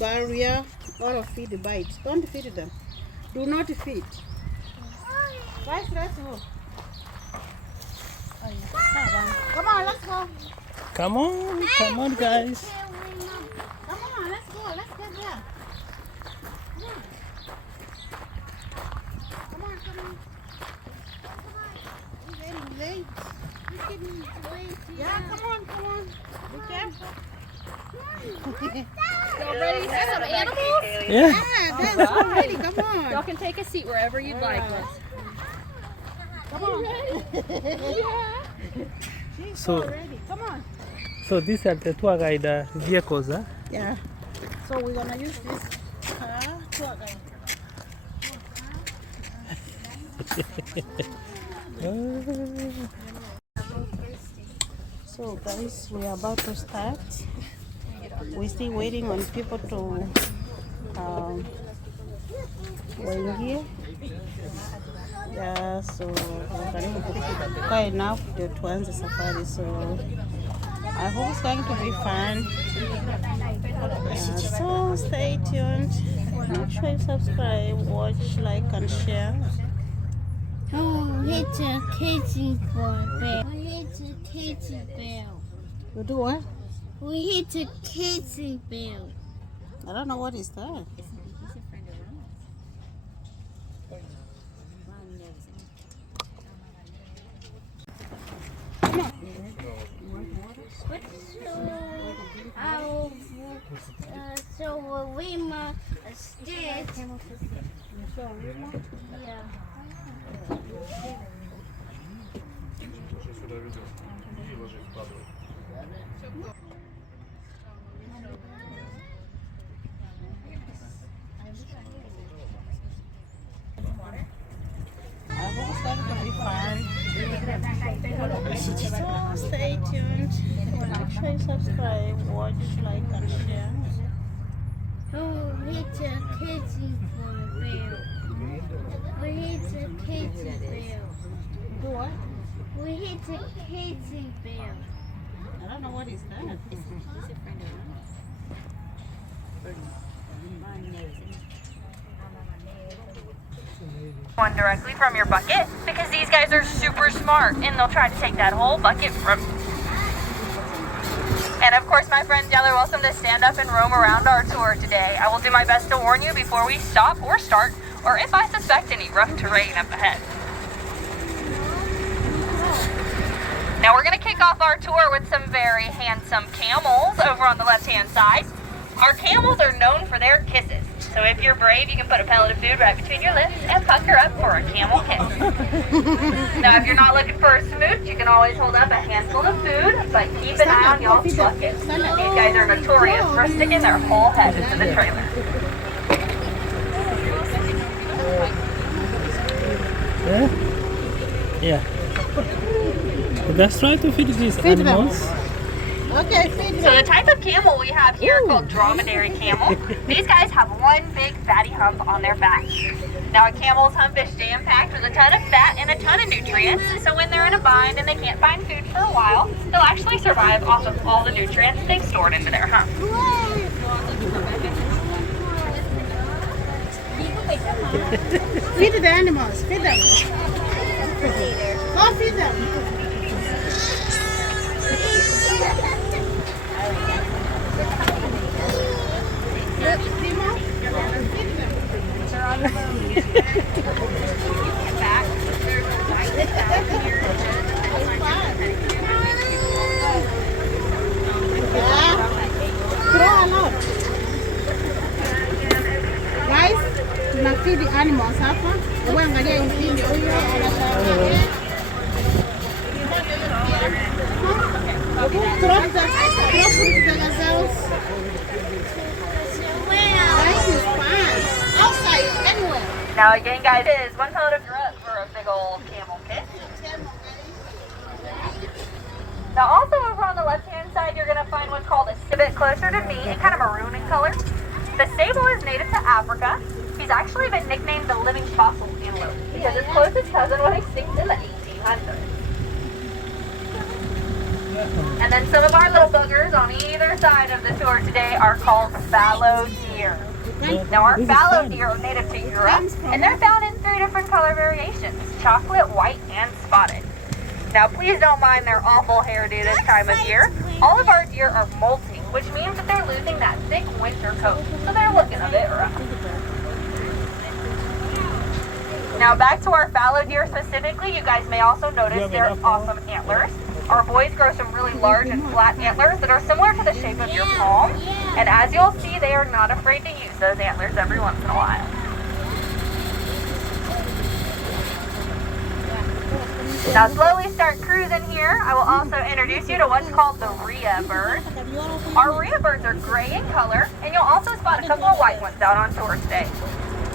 barrier or feed the bite. Don't feed them. Do not feed. Guys, let's go. Come on, let's go. Come on, guys. Come on, let's go. Let's get there. Come on. Come on. It's getting late. It's getting late. Yeah, come on. Be careful. Y'all ready to see some animals? Yeah. That's already. Come on. Y'all can take a seat wherever you'd like. Come on. Yeah. She's So- ready. Come on. So these are the tour guide vehicles, huh? Yeah. So we're gonna use this car tour guide. So guys, we are about to start. We're still waiting on people to waingie. Yeah, so karibu kukaa enough ndio tuanze safari. So I hope it's going to be fun. So stay tuned. Make sure you subscribe, watch, like, and share. Oh, it's a kitty bell. It's a kitty bell. You do what? We hit a kitty bell. I don't know what is that. So we must stay. Yeah. I hope it's going to be fun. So stay tuned. Make sure you subscribe, watch, like, and share. Oh, it's a kitty bell. We hit a kitty bell. Do what? We hit a kitty bell. I don't know what is that. One directly from your bucket because these guys are super smart and they'll try to take that whole bucket from. And of course, my friends, y'all are welcome to stand up and roam around our tour today. I will do my best to warn you before we stop or start, or if I suspect any rough terrain up ahead. Now we're going to kick off our tour with some very handsome camels over on the left-hand side. Our camels are known for their kisses. So if you're brave, you can put a pellet of food right between your lips and pucker up for a camel kiss. Now, if you're not looking for a smooch, you can always hold up a handful of food, but keep an eye on y'all's buckets. These guys are notorious for sticking their whole head into the trailer. Yeah. Let's try to feed these animals. Okay, feed So them. the type of camel we have here called dromedary camel. These guys have one big fatty hump on their back. Now a camel's hump is jam-packed with a ton of fat and a ton of nutrients, so when they're in a bind and they can't find food for a while, they'll actually survive off of all the nutrients they've stored into their hump. Feed the animals. Feed them. Go feed them. Guys, tunafeed the animals hapa. Wewe angalia mtindi huyo anashangaa. Drop the gazelles. Guys, it's fun. Outside, anywhere. Now again, guys, is one pellet of grub for a big old camel kiss. Now also over on the left-hand side, you're going to find what's called a bit closer to me and kind of maroon in color. The sable is native to Africa. He's actually been nicknamed the living fossil antelope because his closest cousin was extinct in the 1800s. And then some of our little boogers on either side of the tour today are called fallow deer. deer. Now our This is fallow fun. deer are native to Europe, and they're found in 3 different color variations: chocolate, white, and spotted. Now please don't mind their awful hairdo this time of year. All of our deer are molting, which means that they're losing that thick winter coat, so they're looking a bit rough. Now back to our fallow deer specifically, you guys may also notice their awesome antlers. Our boys grow some really large and flat antlers that are similar to the shape of your palm, and as you'll see, they are not afraid to use those antlers every once in a while. Now slowly start cruising here. I will also introduce you to what's called the rhea bird. Our rhea birds are gray in color, and you'll also spot a couple of white ones out on tour today.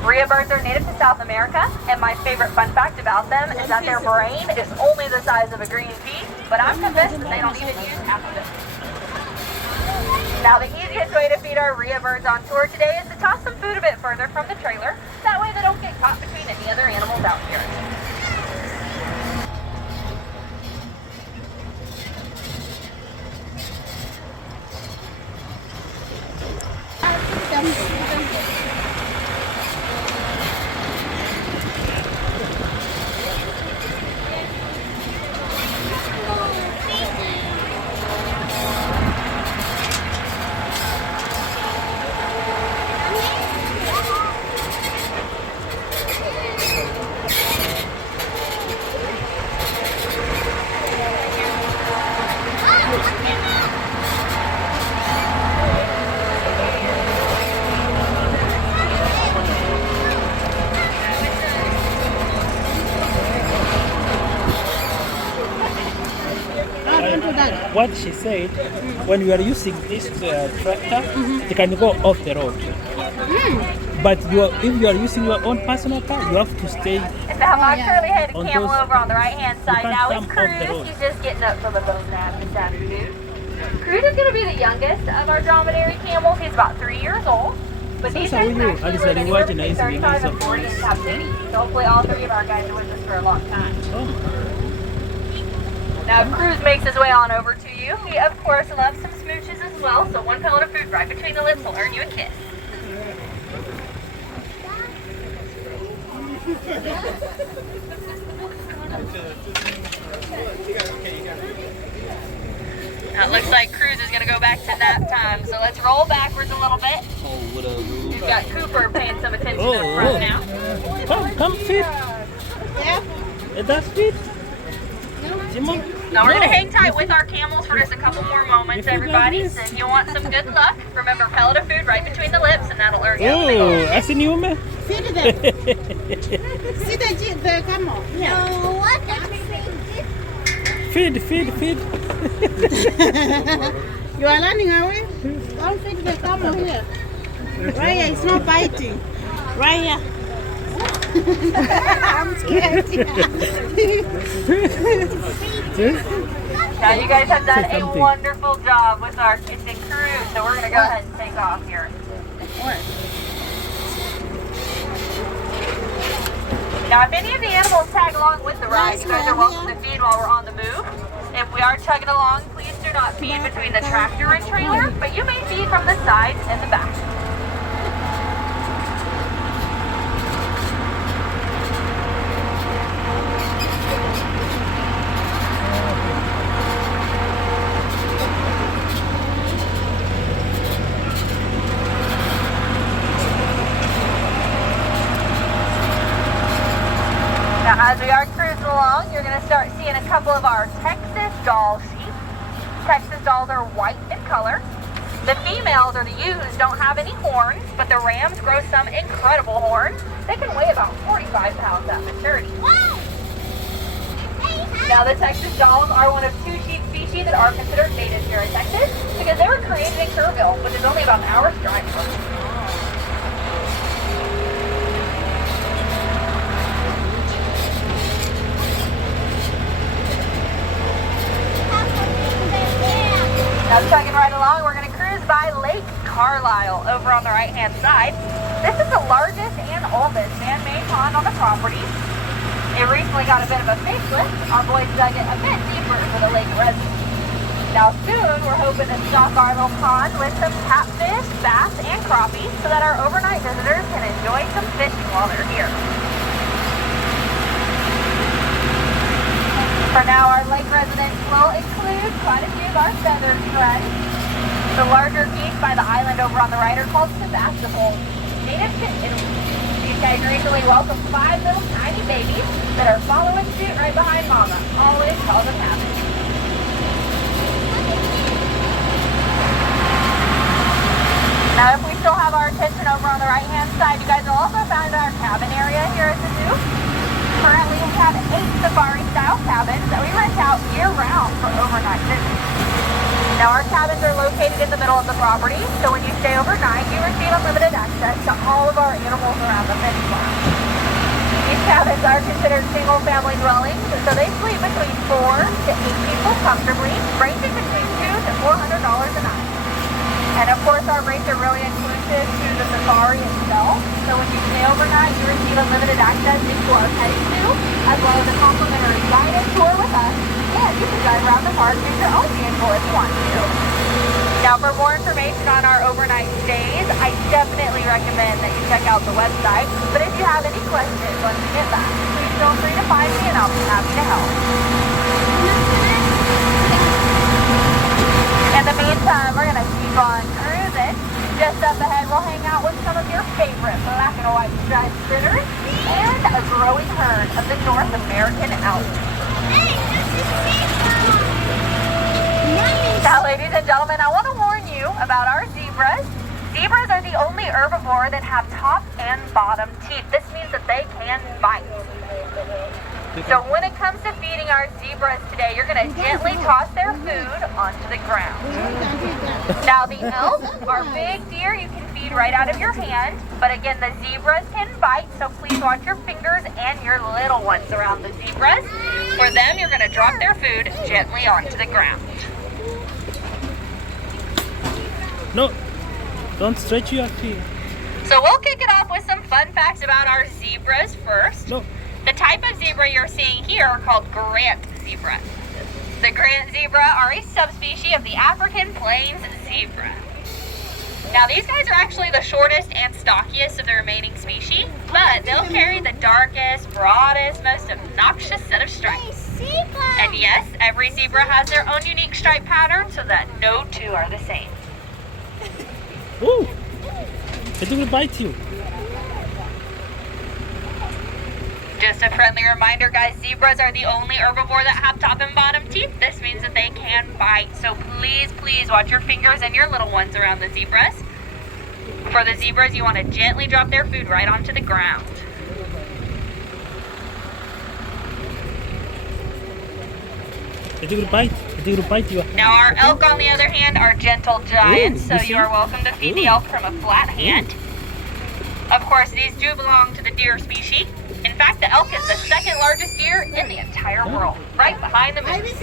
Rhea birds are native to South America, and my favorite fun fact about them is that their brain is only the size of a green pea, but I'm convinced that they don't even use half of it. Now the easiest way to feed our rhea birds on tour today is to toss some food a bit further from the trailer. That way they don't get caught between any other animals out here. What she said, when we are using this tractor, it can go off the road. But if you are using your own personal car, you have to stay. Now my curly-headed On camel those- over on the right-hand side. can't Now come it's off the Cruz. road. He's just getting up from a little nap this afternoon. Cruz is going to be the youngest of our dromedary camels. He's about 3 years old. But these Sasa guys huyu actually live alizaliwaje anywhere na between hizi 35 nini and 40 in captivity. So hopefully all 3 of our guys are with us for a long time. Oh. Now Cruz makes his way on over to you. He of course loves some smooches as well, so 1 pellet of food right between the lips will earn you a kiss. Now it looks like Cruz is gonna go back to nap time, so let's roll backwards a little bit. We've got Cooper paying some attention to the front now. Come feed. Yeah. That's feed. Simon. Now we're gonna hang tight with our camels for just a couple more moments, everybody. So if you want some good luck, remember pellet of food right between the lips, and that'll earn you a big Oh, old I see you, man. Feed them. See the camel. Yeah. Oh, what the Feed. You are running away? Don't feed the camel here. Right here, it's not biting. Right here. I'm scared. Now you guys have done Say a something. wonderful job with our kissing cruise, so we're gonna go ahead and take off here. Now if any of the animals tag along with the ride, you guys are welcome to feed while we're on the move. If we are chugging along, please do not feed between the tractor and trailer, but you may feed from the sides and the back. Now as we are cruising along, you're going to start seeing a couple of our Texas doll sheep. Texas dolls are white in color. The females, or the ewes, don't have any horns, but the rams grow some incredible horns. They can weigh about 45 pounds at maturity. Now the Texas dolls are one of 2 sheep species that are considered native here in Texas because they were created in Kerrville, which is only about an hour's drive from us. Now chugging right along, we're going to cruise by Lake Carlisle over on the right-hand side. This is the largest and oldest man-made pond on the property. It recently got a bit of a facelift. Our boys dug it a bit deeper for the lake residents. Now soon, we're hoping to stock our little pond with some catfish, bass, and crappie so that our overnight visitors can enjoy some fishing while they're here. For now, our lake residents will include quite a few of our feathered friends. The larger geese by the island over on the right are called Sebastopol, native to Italy. These guys recently welcomed 5 little tiny babies that are following suit right behind Mama, always called a cabin. Now, if we still have our attention over on the right-hand side, you guys will also find our cabin area here at the zoo. Currently, we have 8 safari-style cabins that we rent out year-round for overnight visits. Now, our cabins are located in the middle of the property, so when you stay overnight, you receive unlimited access to all of our animals around the fence line. These cabins are considered single-family dwellings, so they sleep between 4 to 8 people comfortably, ranging between $200 to $400 a night. And of course, our rates are really inclusive to the safari itself. So when you stay overnight, you receive unlimited access into our petting zoo, as well as a complimentary guided tour with us. And you can drive around the park in your own vehicle if you want to. Now, for more information on our overnight stays, I definitely recommend that you check out the website. But if you have any questions once you get back, please feel free to find me and I'll be happy to help. In the meantime, we're going to keep on cruising. Just up ahead, we'll hang out with some of your favorite black and white striped critters and a growing herd of the North American elk. Now, ladies and gentlemen, I want to warn you about our zebras. Zebras are the only herbivore that have top and bottom teeth. This means that they can bite. So when it comes to feeding our zebras today, you're going to gently toss their food onto the ground. Now the elk are big deer you can feed right out of your hand, but again the zebras can bite, so please watch your fingers and your little ones around the zebras. For them, you're going to drop their food gently onto the ground. No, don't stretch your feet. So we'll kick it off with some fun facts about our zebras first. No. The type of zebra you're seeing here are called Grant zebra. The Grant zebra are a subspecies of the African plains zebra. Now these guys are actually the shortest and stockiest of the remaining species, but they'll carry the darkest, broadest, most obnoxious set of stripes. And yes, every zebra has their own unique stripe pattern so that no two are the same. Ooh, it will bite you. Just a friendly reminder, guys, zebras are the only herbivore that have top and bottom teeth. This means that they can bite. So please, please watch your fingers and your little ones around the zebras. For the zebras, you want to gently drop their food right onto the ground. It will bite. It will bite you. Now our elk, on the other hand, are gentle giants, Ooh, so you see? you are welcome to feed the elk from a flat hand. Of course, these do belong to the deer species. In fact, the elk is the second largest deer in the entire world, right behind the moose.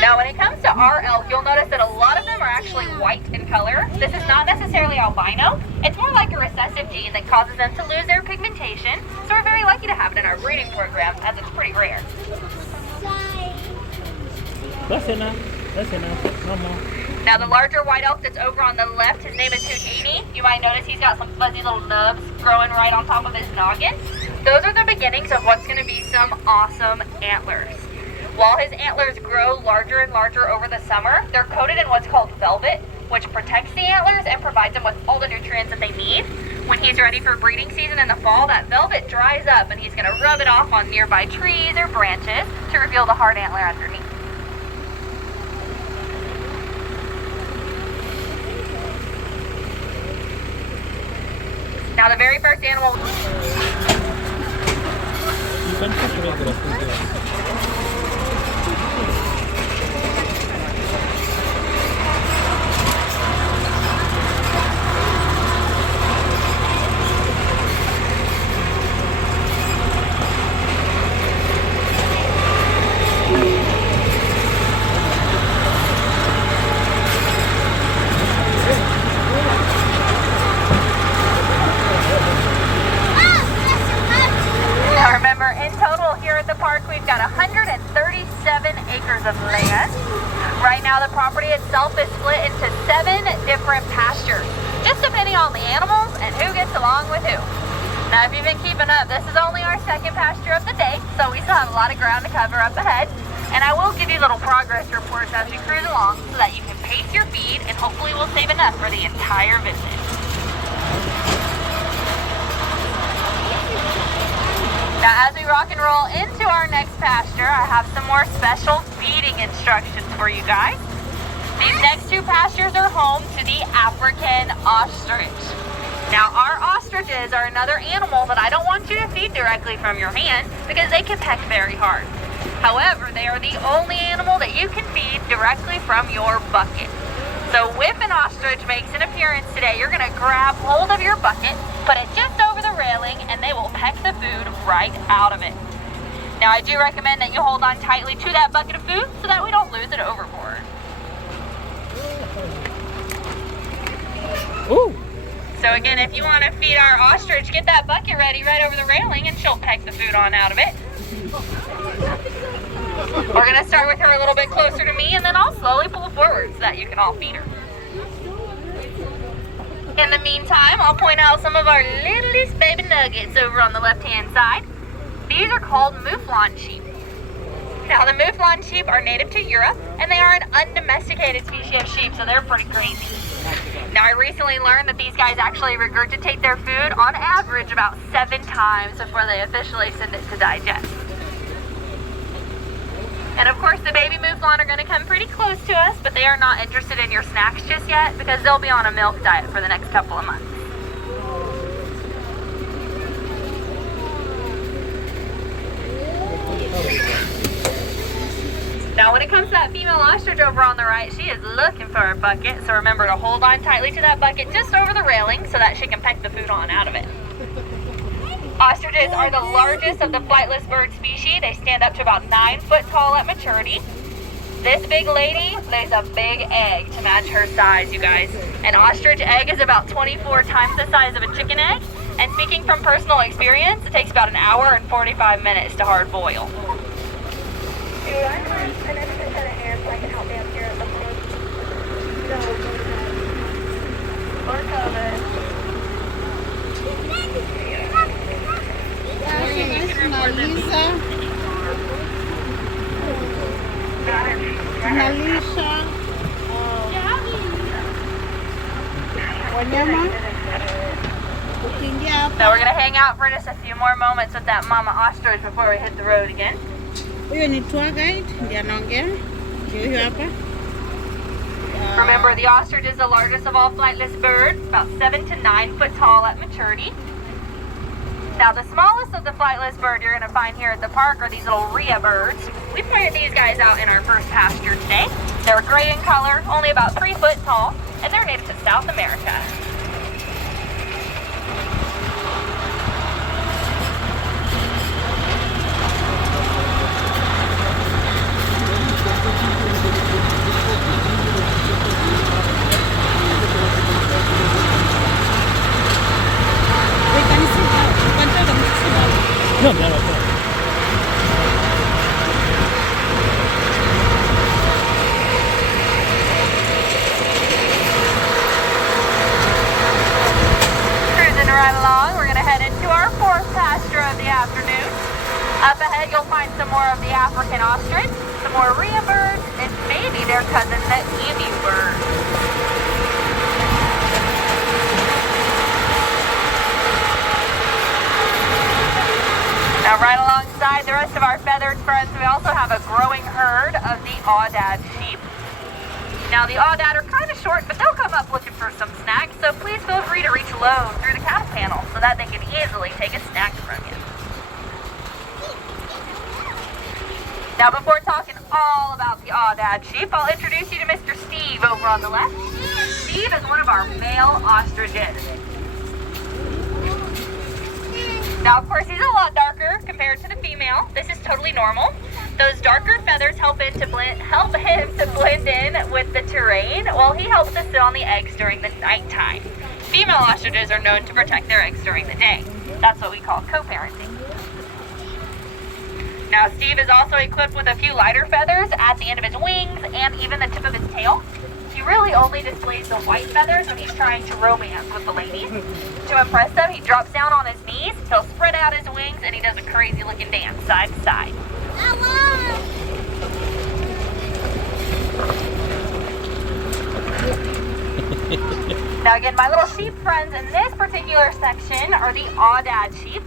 Now, when it comes to our elk, you'll notice that a lot of them are actually white in color. This is not necessarily albino. It's more like a recessive gene that causes them to lose their pigmentation. So we're very lucky to have it in our breeding program, as it's pretty rare. That's enough. That's enough. No more. Now the larger white elk that's over on the left, his name is Houdini. You might notice he's got some fuzzy little nubs growing right on top of his noggin. Those are the beginnings of what's going to be some awesome antlers. While his antlers grow larger and larger over the summer, they're coated in what's called velvet, which protects the antlers and provides them with all the nutrients that they need. When he's ready for breeding season in the fall, that velvet dries up and he's going to rub it off on nearby trees or branches to reveal the hard antler underneath. Now the very first animal... You can touch it. Now remember, in total here at the park, we've got 100 to 7 different pastures, just depending on the animals and who gets along with who. Now, if you've been keeping up, this is only our second pasture of the day, so we still have a lot of ground to cover up ahead. And I will give you little progress reports as we cruise along so that you can pace your feed and hopefully we'll save enough for the entire visit. Now, as we rock and roll into our next pasture, I have some more special feeding instructions for you guys. These next 2 pastures are home to the African ostrich. Now, our ostriches are another animal that I don't want you to feed directly from your hand because they can peck very hard. However, they are the only animal that you can feed directly from your bucket. So if an ostrich makes an appearance today, you're going to grab hold of your bucket, put it just over the railing, and they will peck the food right out of it. Now, I do recommend that you hold on tightly to that bucket of food so that we don't lose it overboard. Ooh. So again, if you want to feed our ostrich, get that bucket ready right over the railing and she'll peck the food on out of it. We're going to start with her a little bit closer to me and then I'll slowly pull forward so that you can all feed her. In the meantime, I'll point out some of our littlest baby nuggets over on the left-hand side. These are called mouflon sheep. Now, the mouflon sheep are native to Europe and they are an undomesticated species of sheep, so they're pretty crazy. Now, I recently learned that these guys actually regurgitate their food on average about 7 times before they officially send it to digest. And of course, the baby mouflon are going to come pretty close to us, but they are not interested in your snacks just yet because they'll be on a milk diet for the next couple of months. Now, when it comes to that female ostrich over on the right, she is looking for her bucket, so remember to hold on tightly to that bucket just over the railing so that she can peck the food on out of it. Ostriches are the largest of the flightless bird species. They stand up to about 9 foot tall at maturity. This big lady lays a big egg to match her size, you guys. An ostrich egg is about 24 times the size of a chicken egg, and speaking from personal experience, it takes about 1 hour and 45 minutes to hard boil. Do I have an extra set of hands so I can help down here at the front? No, we're coming. Nalisa. Nalisha. Wanyama. Ukiingia hapa. Now we're going to hang out for just a few more moments with that mama ostrich before we hit the road again. Huyo ni tour guide, ndiye anaongea. Ndio huyo hapa. Remember, the ostrich is the largest of all flightless birds, about 7 to 9 foot tall at maturity. Now, the smallest of the flightless bird you're going to find here at the park are these little rhea birds. We pointed these guys out in our first pasture today. They're gray in color, only about 3 foot tall, and they're native to South America. No, no, no. Cruising right along, we're going to head into our 4th pasture of the afternoon. Up ahead, you'll find some more of the African ostrich, some more rhea birds, and maybe their cousin, the emu bird. Now, right alongside the rest of our feathered friends, we also have a growing herd of the aoudad sheep. Now, the aoudad are kind of short, but they'll come up looking for some snacks, so please feel free to reach low through the cattle panel so that they can easily take a snack from you. Now, before talking all about the aoudad sheep, I'll introduce you to Mr. Steve over on the left. Steve is one of our male ostriches. Now, of course, he's a lot darker compared to the female. This is totally normal. Those darker feathers help him to blend in with the terrain, while he helps to sit on the eggs during the nighttime. Female ostriches are known to protect their eggs during the day. That's what we call co-parenting. Now, Steve is also equipped with a few lighter feathers at the end of his wings and even the tip of his tail. He really only displays the white feathers when he's trying to romance with the ladies. To impress them, he drops down on his knees, he'll spread out his wings, and he does a crazy looking dance side to side. Now again, my little sheep friends in this particular section are the Aoudad sheep.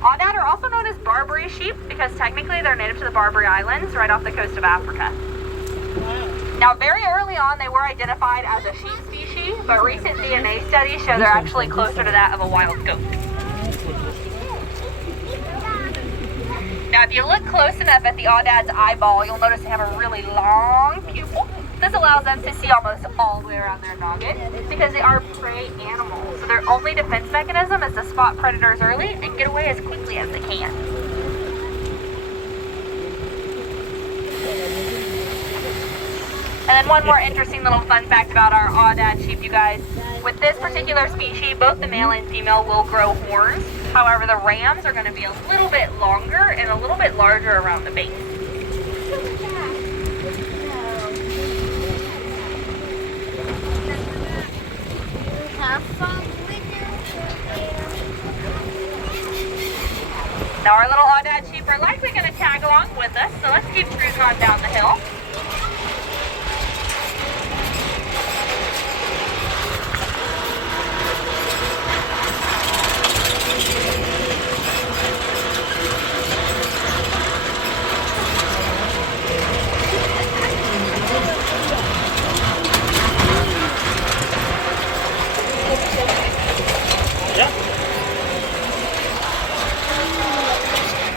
Aoudad are also known as Barbary sheep because technically they're native to the Barbary Islands right off the coast of Africa. Now very early on they were identified as a sheep species, but recent DNA studies show they're actually closer to that of a wild goat. Now if you look close enough at the Aoudad's eyeball, you'll notice they have a really long pupil. This allows them to see almost all the way around their noggin because they are prey animals. So their only defense mechanism is to spot predators early and get away as quickly as they can. And then one more interesting little fun fact about our Aoudad sheep, you guys. With this particular species, both the male and female will grow horns. However, the rams are going to be a little bit longer and a little bit larger around the base. Now our little Aoudad sheep are likely going to tag along with us, so let's keep cruising on down the hill.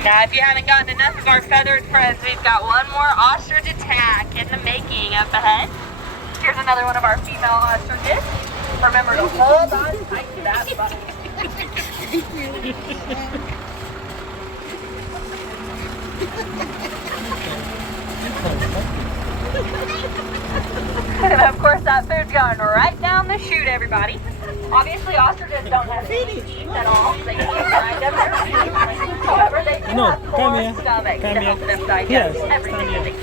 Now, if you haven't gotten enough of our feathered friends, we've got one more ostrich attack in the making up ahead. Here's another one of our female ostriches. Remember to hold on tight to that button. And of course, that food's going right down the chute, everybody. Obviously, ostriches don't have any teeth at all. So they can't digest everything. However, they do have core stomachs to help them digest everything that they eat.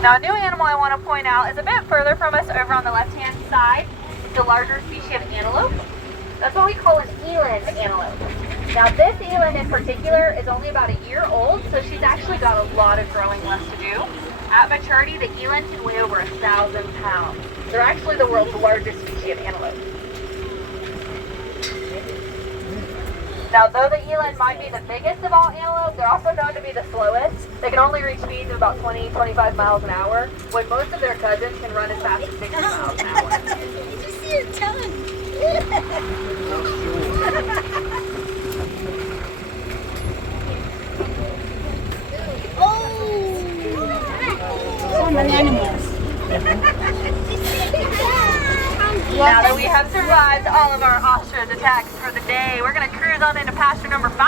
Now, a new animal I want to point out is a bit further from us over on the left-hand side. It's a larger species of antelope. That's what we call an eland antelope. Now this eland in particular is only about a year old, so she's actually got a lot of growing left to do. At maturity, the eland can weigh over 1,000 pounds. They're actually the world's largest species of antelope. Now though the eland might be the biggest of all antelope, they're also known to be the slowest. They can only reach speeds of about 20-25 miles an hour, when most of their cousins can run as fast as 60 miles an hour. Did you see her tongue? So many animals. Now that we have survived all of our ostrich attacks for the day, we're going to cruise on into pasture number 5.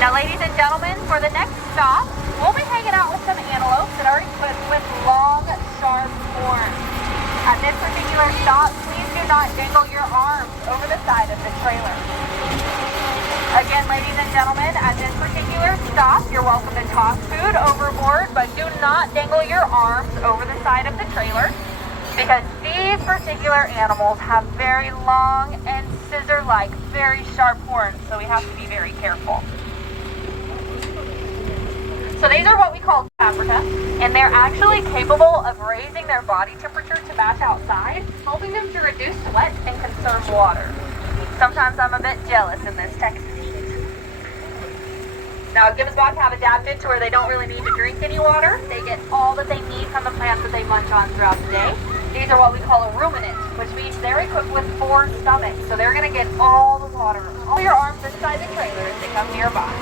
Now, ladies and gentlemen, for the next stop, we'll be hanging out with some antelopes that are equipped with long, sharp horns. At this particular stop, please do not dangle your arms over the side of the trailer. Again, ladies and gentlemen, at this particular stop, you're welcome to toss food overboard, but do not dangle your arms over the side of the trailer, because these particular animals have very long and scissor-like, very sharp horns, so we have to be very careful. So these are what we call Africa, and they're actually capable of raising their body temperature to match outside, helping them to reduce sweat and conserve water. Sometimes I'm a bit jealous in this Texas heat. Now, Gibbsbach have adapted to where they don't really need to drink any water. They get all that they need from the plants that they munch on throughout the day. These are what we call a ruminant, which means they're equipped with 4 stomachs, so they're going to get all the water, all your arms inside the trailer as they come nearby.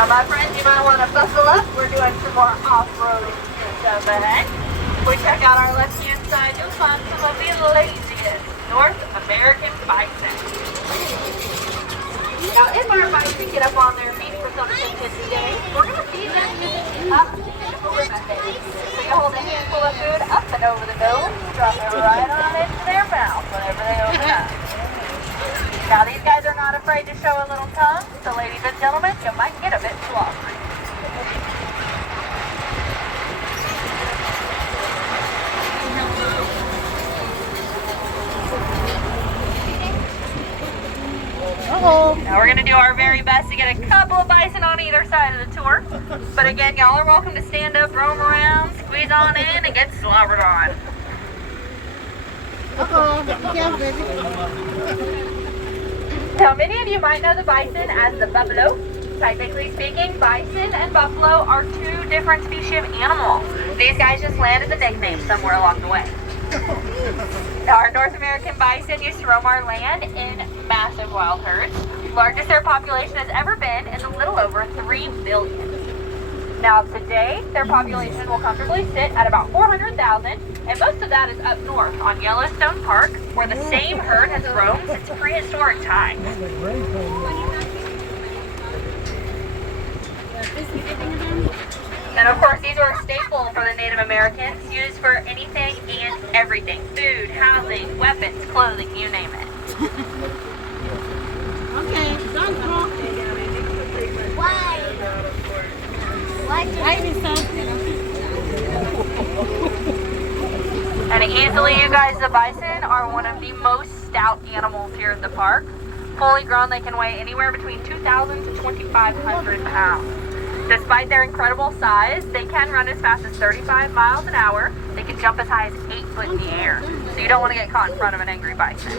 Now, my friends, you might want to buckle up. We're doing some more off-roading stuff ahead. We check out our left-hand side, you'll find some of the laziest North American bison. Now, if our bison get up on their feet for something today, we're going to feed them up to the method. So you hold a handful of food up and over the nose, drop it right on into their mouth whenever they open up. Now, these guys are not afraid to show a little tongue, so ladies and gentlemen, you might get a bit slobbery. Now we're going to do our very best to get a couple of bison on either side of the tour. But again, y'all are welcome to stand up, roam around, squeeze on in, and get slobbered on. Yeah, baby. Now, many of you might know the bison as the buffalo. Technically speaking, bison and buffalo are two different species of animals. These guys just landed the nickname somewhere along the way. Now, our North American bison used to roam our land in massive wild herds. Largest their population has ever been is a little over 3 billion. Now, today, their population will comfortably sit at about 400,000, and most of that is up north on Yellowstone Park, where the same herd has roamed since prehistoric times. And of course, these are a staple for the Native Americans, used for anything and everything. Food, housing, weapons, clothing, you name it. Okay, don't go. Why? I be something. And easily, you guys, the bison are one of the most stout animals here at the park. Fully grown, they can weigh anywhere between 2,000 to 2,500 pounds. Despite their incredible size, they can run as fast as 35 miles an hour. They can jump as high as 8 foot in the air. So you don't want to get caught in front of an angry bison.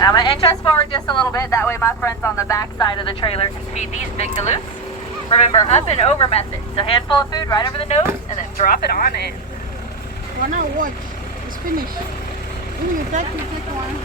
I'm going to inch us forward just a little bit. That way my friends on the back side of the trailer can feed these big galoos. Remember, up and over method. So handful of food right over the nose and then drop it on in. Well, now watch. It's finished. When you take one.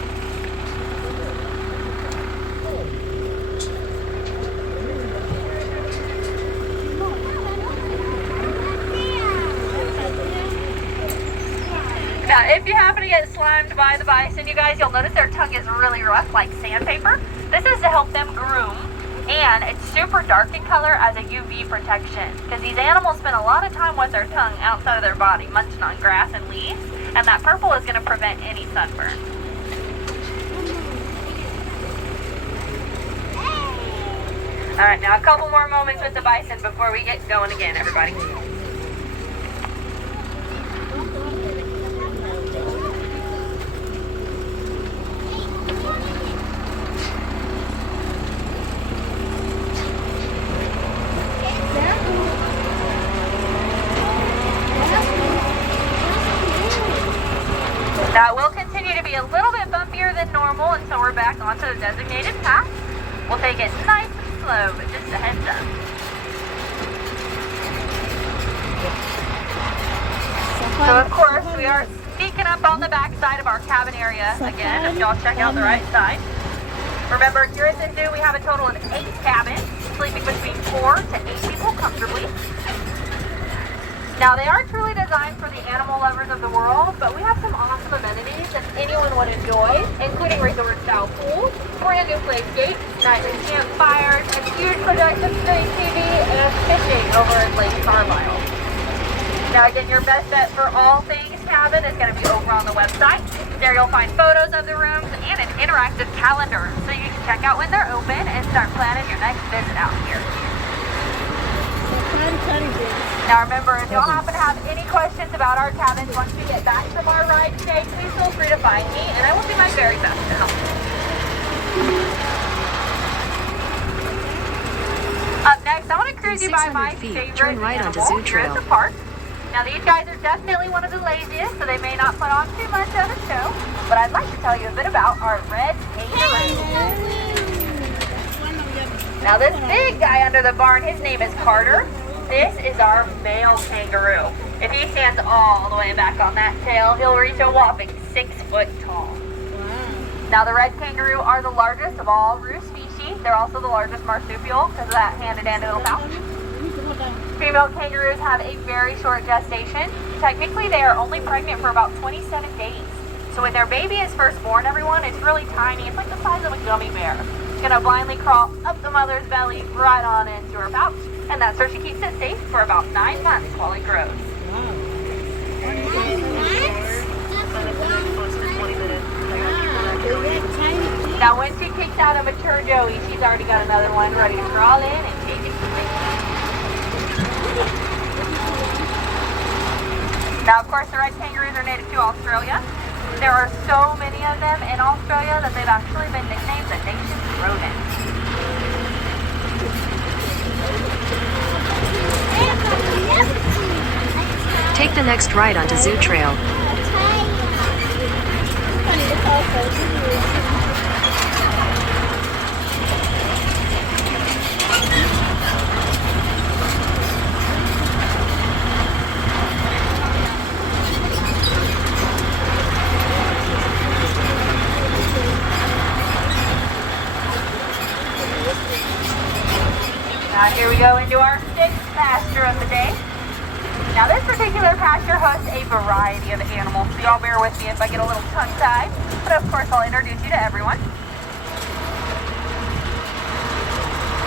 Now, if you happen to get slimed by the bison, you guys, you'll notice their tongue is really rough, like sandpaper. This is to help them groom, and it's super dark in color as a UV protection, because these animals spend a lot of time with their tongue outside of their body, munching on grass and leaves, and that purple is going to prevent any sunburn. All right, now a couple more moments with the bison before we get going again, everybody. Now, it will continue to be a little bit bumpier than normal until we're back onto the designated path. We'll take it nice and slow, but just a heads up. So, of course, we are sneaking up on the back side of our cabin area again, if y'all check out the right side. Remember, here at the zoo, we have a total of 8 cabins, sleeping between 4 to 8 people comfortably. Now, they are truly designed for the animal lovers of the world, but we have some awesome amenities that anyone would enjoy, including resort-style pools, brand new play skates, nightly campfires, a huge projected screen TV, and fishing over at Lake Carlisle. Now, again, your best bet for all things cabin is going to be over on the website. There you'll find photos of the rooms and an interactive calendar, so you can check out when they're open and start planning your next visit out here. Now remember, if y'all happen to have any questions about our cabins once we get back from our ride today, please feel free to find me, and I will do my very best to help. Up next, I want to cruise you by my favorite turn right onto animal Zoo here at Trail. the park. Now these guys are definitely one of the laziest, so they may not put on too much of a show, but I'd like to tell you a bit about our red kangaroo. Now this big guy under the barn, his name is Carter. This is our male kangaroo. If he stands all the way back on that tail, he'll reach a whopping 6 foot tall. Wow. Now the red kangaroo are the largest of all roo species. They're also the largest marsupial because of that handed anteatal pouch. Female kangaroos have a very short gestation. Technically, they are only pregnant for about 27 days. So when their baby is first born, everyone, it's really tiny. It's like the size of a gummy bear. It's gonna blindly crawl up the mother's belly, right on into her pouch. And that's where she keeps it safe for about 9 months while it grows. Now when she kicks out a mature joey, she's already got another one ready to crawl in and take it to sleep. Now of course the red kangaroos are native to Australia. There are so many of them in Australia that they've actually been nicknamed the nation's rodent. Take the next right onto Zoo Trail. Now here we go into our sixth pasture of the day. Now this particular pasture hosts a variety of animals, so y'all bear with me if I get a little tongue-tied, but of course I'll introduce you to everyone.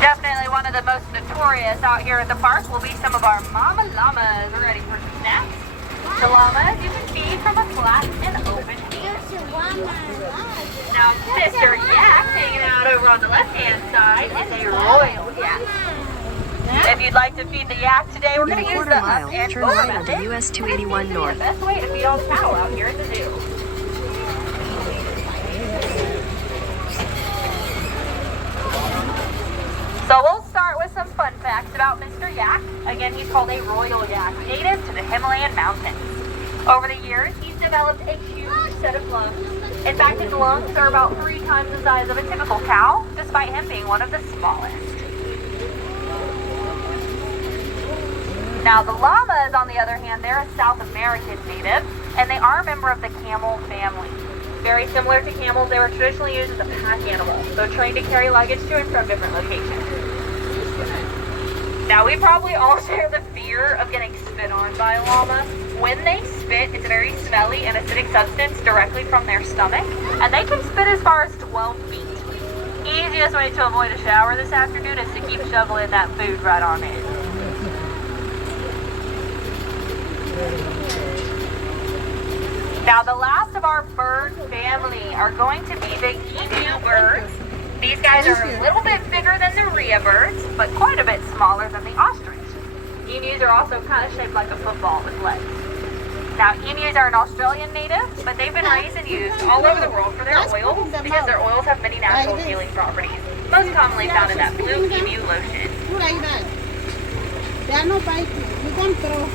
Definitely one of the most notorious out here at the park will be some of our mama llamas. We're ready for some snacks. The llamas, you can feed from a flat and open hand. Now Sister Yak, hanging out over on the left-hand side, is a royal yak. If you'd like to feed the yak today, we're going to use the up and turn over right method. onto US 281 North. The best way to feed all the cow out here at the zoo. So we'll start with some fun facts about Mr. Yak. Again, he's called a royal yak, native to the Himalayan mountains. Over the years, he's developed a huge set of lungs. In fact, his lungs are about 3 times the size of a typical cow, despite him being one of the smallest. Now, the llamas, on the other hand, they're a South American native, and they are a member of the camel family. Very similar to camels, they were traditionally used as a pack animal, so trained to carry luggage to and from different locations. Now, we probably all share the fear of getting spit on by a llama. When they spit, it's a very smelly and acidic substance directly from their stomach, and they can spit as far as 12 feet. Easiest way to avoid a shower this afternoon is to keep shoveling that food right on in. Now the last of our bird family are going to be the emu birds. These guys are a little bit bigger than the rhea birds, but quite a bit smaller than the ostrich. Emus are also kind of shaped like a football with legs. Now emus are an Australian native, but they've been raised and used all over the world for their oils because their oils have many natural healing properties, most commonly found in that blue emu lotion. Like that. They are not biting. You don't throw.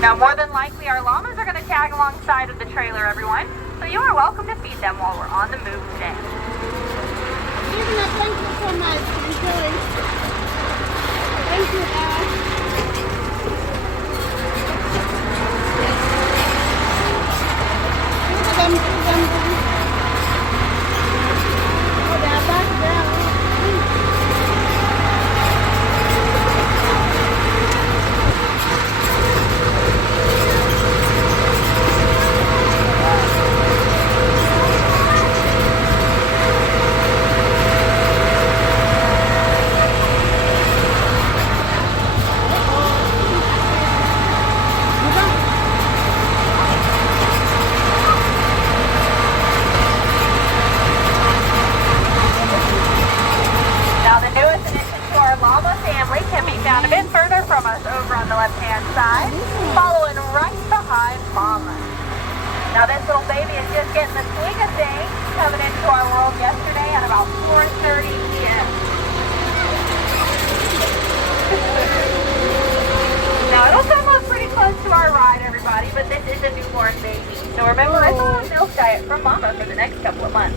Now more than likely our llamas are going to tag alongside of the trailer, everyone. So you are welcome to feed them while we're on the move today. Even thank you so much. Enjoy. Thank you, guys. Oh, they are back there. Found a bit further from us over on the left-hand side, following right behind Mama. Now this little baby is just getting the swing of things, coming into our world yesterday at about 4:30 p.m. Now it'll come up pretty close to our ride, everybody, but this is a newborn baby. So remember, it's on a milk diet from Mama for the next couple of months.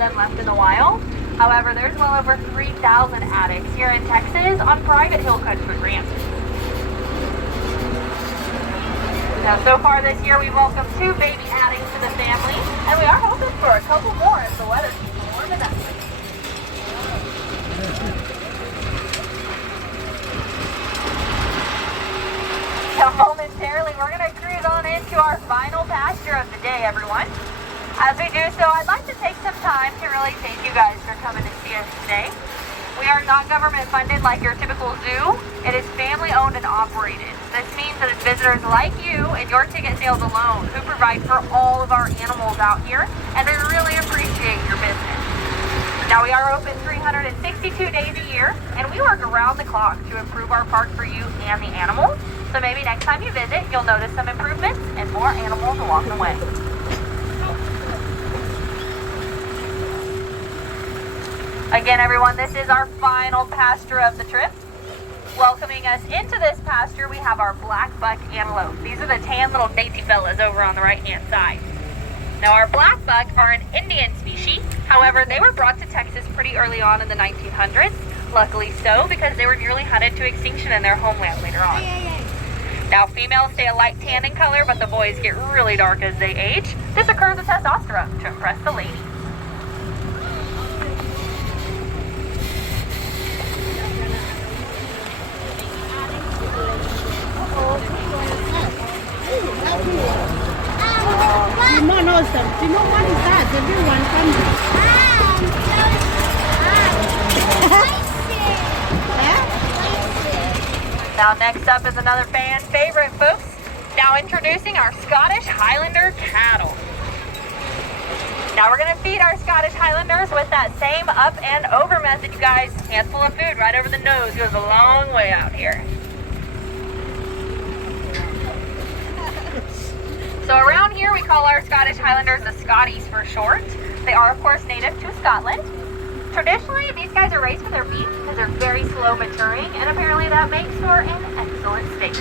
them left in the wild. However, there's well over 3,000 addicts here in Texas on private hill country ranches. Now, so far this year, we've welcomed 2 baby addicts to the family, and we are hoping for a couple more as the weather keeps warm enough. Now, momentarily, we're going to cruise on into our final pasture of the day, everyone. As we do so, I'd like to take some time to really thank you guys for coming to see us today. We are not government funded like your typical zoo. It is family owned and operated. This means that it's visitors like you and your ticket sales alone who provide for all of our animals out here, and we really appreciate your business. Now, we are open 362 days a year, and we work around the clock to improve our park for you and the animals. So maybe next time you visit, you'll notice some improvements and more animals along the way. Again, everyone, this is our final pasture of the trip. Welcoming us into this pasture, we have our black buck antelope. These are the tan little dainty fellas over on the right-hand side. Now, our black buck are an Indian species. However, they were brought to Texas pretty early on in the 1900s. Luckily so, because they were nearly hunted to extinction in their homeland later on. Now, females stay a light tan in color, but the boys get really dark as they age. This occurs with testosterone to impress the lady. No, no, sir. You know what is that? The big one coming. Now, next up is another fan favorite, folks. Now introducing our Scottish Highlander cattle. Now we're going to feed our Scottish Highlanders with that same up and over method, you guys. Handful of food right over the nose goes a long way out here. So around here we call our Scottish Highlanders the Scotties for short. They are of course native to Scotland. Traditionally, these guys are raised for their beef because they're very slow maturing, and apparently that makes for an excellent steak.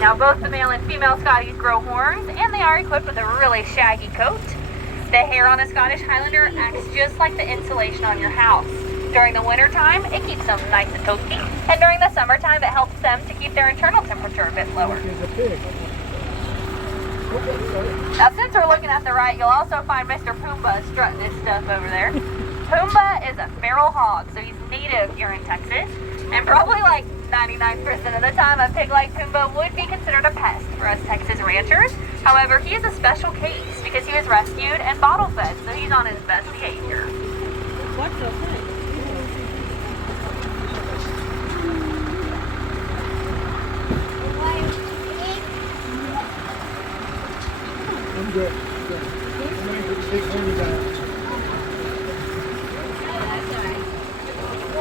Now both the male and female Scotties grow horns, and they are equipped with a really shaggy coat. The hair on a Scottish Highlander acts just like the insulation on your house. During the winter time, it keeps them nice and toasty, and during the summertime, it helps them to keep their internal temperature a bit lower. Now, since we're looking at the right, you'll also find Mr. Pumbaa strutting his stuff over there. Pumbaa is a feral hog, so he's native here in Texas, and probably like 99% of the time, a pig like Pumbaa would be considered a pest for us Texas ranchers. However, he is a special case because he was rescued and bottle fed, so he's on his best behavior. What the heck? Good.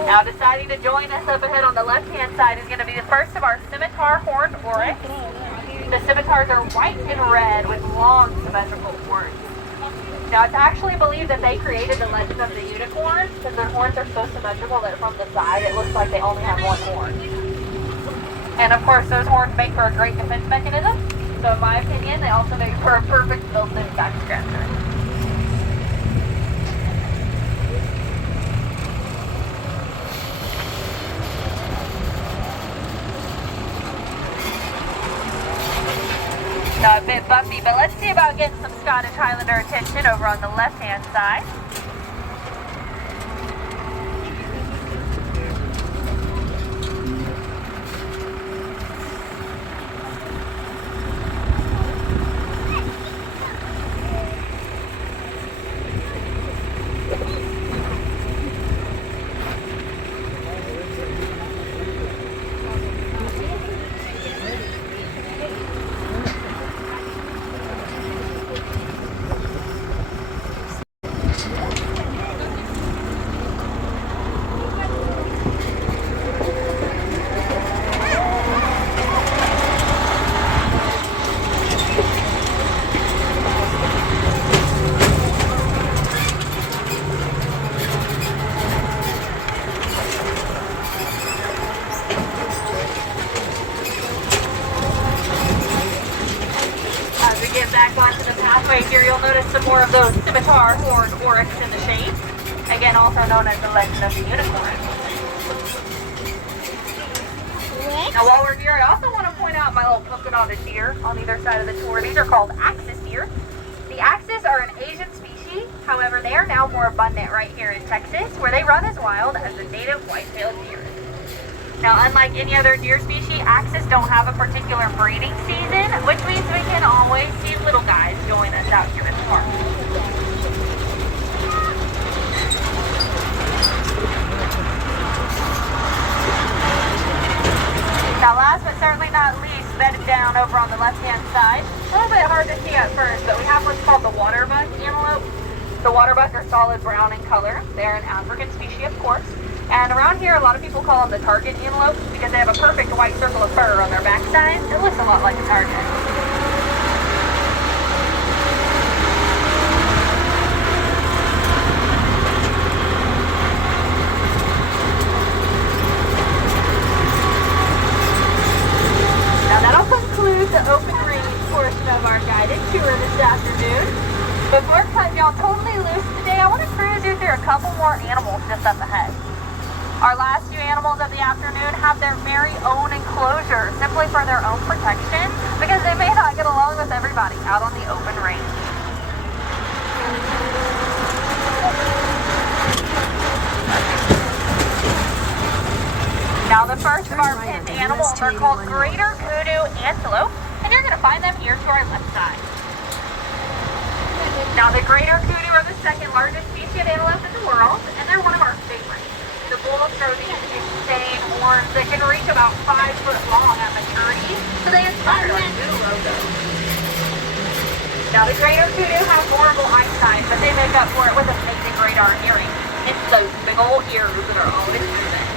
Now deciding to join us up ahead on the left-hand side is going to be the first of our scimitar horned oryx. The scimitars are white and red with long symmetrical horns. Now it's actually believed that they created the legend of the unicorn because their horns are so symmetrical that from the side it looks like they only have one horn. And of course those horns make for a great defense mechanism. So in my opinion, they also make for a perfect built-in back scratcher. Now a bit bumpy, but let's see about getting some Scottish Highlander attention over on the left-hand side. notice some more of those scimitar horned oryx in the shade. Again, also known as the legend of the unicorn. Now while we're here, I also want to point out my little polka dotted deer on either side of the tour. These are called axis deer. The axis are an Asian species. However, they are now more abundant right here in Texas, where they run as wild as the native white-tailed deer. Now, unlike any other deer species, axis don't have a particular breeding season, which means we can always see little guys join us out here in the park. Now last but certainly not least, bedded down over on the left-hand side. A little bit hard to see at first, but we have what's called the waterbuck antelope. The waterbuck are solid brown in color. They're an African species, of course. And around here, a lot of people call them the target antelope because they have a perfect white circle of fur on their backside. It looks a lot like a target. The open range portion of our guided tour this afternoon. Before cutting y'all totally loose today, I want to cruise you through a couple more animals just up ahead. Our last few animals of the afternoon have their very own enclosure, simply for their own protection, because they may not get along with everybody out on the open range. Now the first of our pinned animals are called greater kudu antelope, and you're going to find them here to our left side. Now the greater kudu are the second largest species of antelope in the world, and they're one of our favorites. The bulls grow these insane horns that can reach about 5 foot long at maturity, so they inspire our new logo. Now the greater kudu have horrible eyesight, but they make up for it with amazing radar hearing. It's those big old ears that are always moving.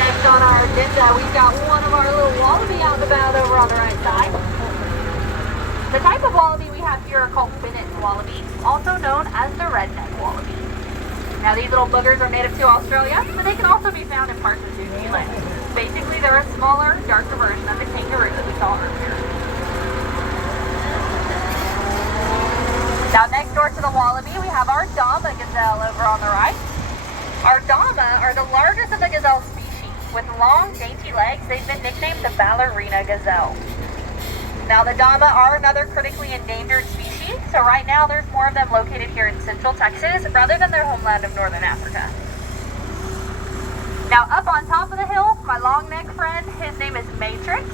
Next on our agenda, we've got one of our little wallaby out and about over on the right side. The type of wallaby we have here are called bitten wallabies, also known as the redneck wallaby. Now these little boogers are native to Australia, but they can also be found in parts of New Zealand. Basically, they're a smaller, darker version of the kangaroo that we saw earlier. Now next door to the wallaby, we have our Dama gazelle over on the right. Our Dama are the largest of the gazelle species. With long, dainty legs, they've been nicknamed the ballerina gazelle. Now the Dama are another critically endangered species, so right now there's more of them located here in central Texas rather than their homeland of northern Africa. Now up on top of the hill, my long neck friend, his name is Matrix.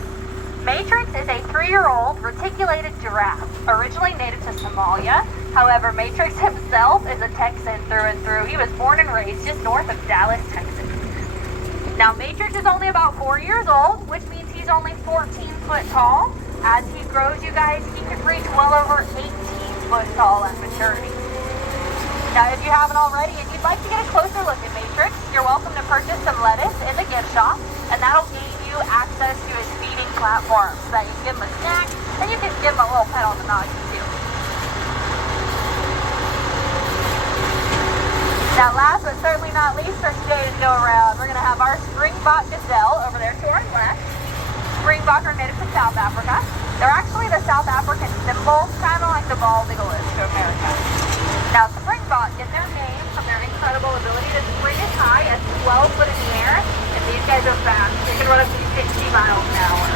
Matrix is a 3-year-old reticulated giraffe, originally native to Somalia. However, Matrix himself is a Texan through and through. He was born and raised just north of Dallas, Texas. Now Matrix is only about 4 years old, which means he's only 14 foot tall. As he grows, you guys, he could reach well over 18 foot tall at maturity. Now if you haven't already and you'd like to get a closer look at Matrix, you're welcome to purchase some lettuce in the gift shop, and that'll gain you access to his feeding platform so that you can give him a snack and you can give him a little pet on the noggin too. Now last but certainly not least for today's go around, we're going to have our springbok gazelle over there to our left. Springbok are native to South Africa. They're actually the South African symbol, kind of like the bald eagle is to America. Now springbok get their name from their incredible ability to spring as high as 12 foot in the air, and these guys are fast. They can run up to 60 miles an hour.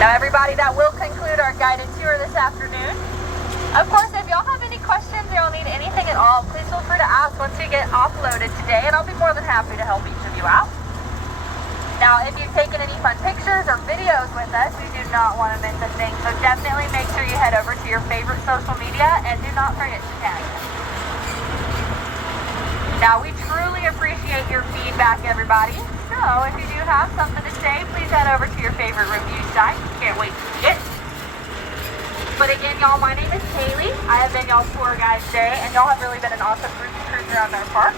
Now everybody, that will conclude our guided tour this afternoon. Of course, if y'all have any questions or y'all need anything at all, please feel free to ask once you get offloaded today, and I'll be more than happy to help each of you out. Now, if you've taken any fun pictures or videos with us, we do not want to miss a thing, so definitely make sure you head over to your favorite social media and do not forget to tag us. Now, we truly appreciate your feedback, everybody. So, if you do have something to say, please head over to your favorite review site. Can't wait to see it. But again, y'all, my name is Kaylee. I have been y'all's tour guide today, and y'all have really been an awesome group to cruise around our park.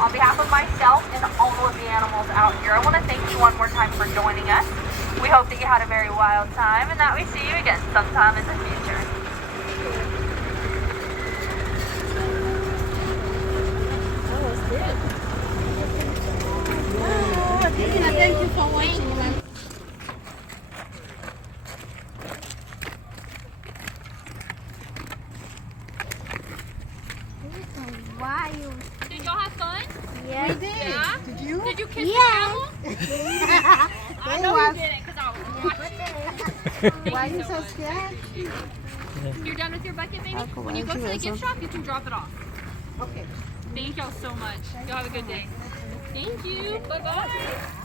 On behalf of myself and all of the animals out here, I want to thank you one more time for joining us. We hope that you had a very wild time and that we see you again sometime in the future. Thank you. Why you? Did y'all have fun? Yes. Yeah? Did you? Did you kiss Yes. the camel? I know you didn't because I was watching. Why are you so scared? You're done with your bucket, baby? Ako, When you go to the ayun, gift so- shop, you can drop it off. Okay. Thank y'all so much. Y'all have a good day. Thank you. Bye-bye.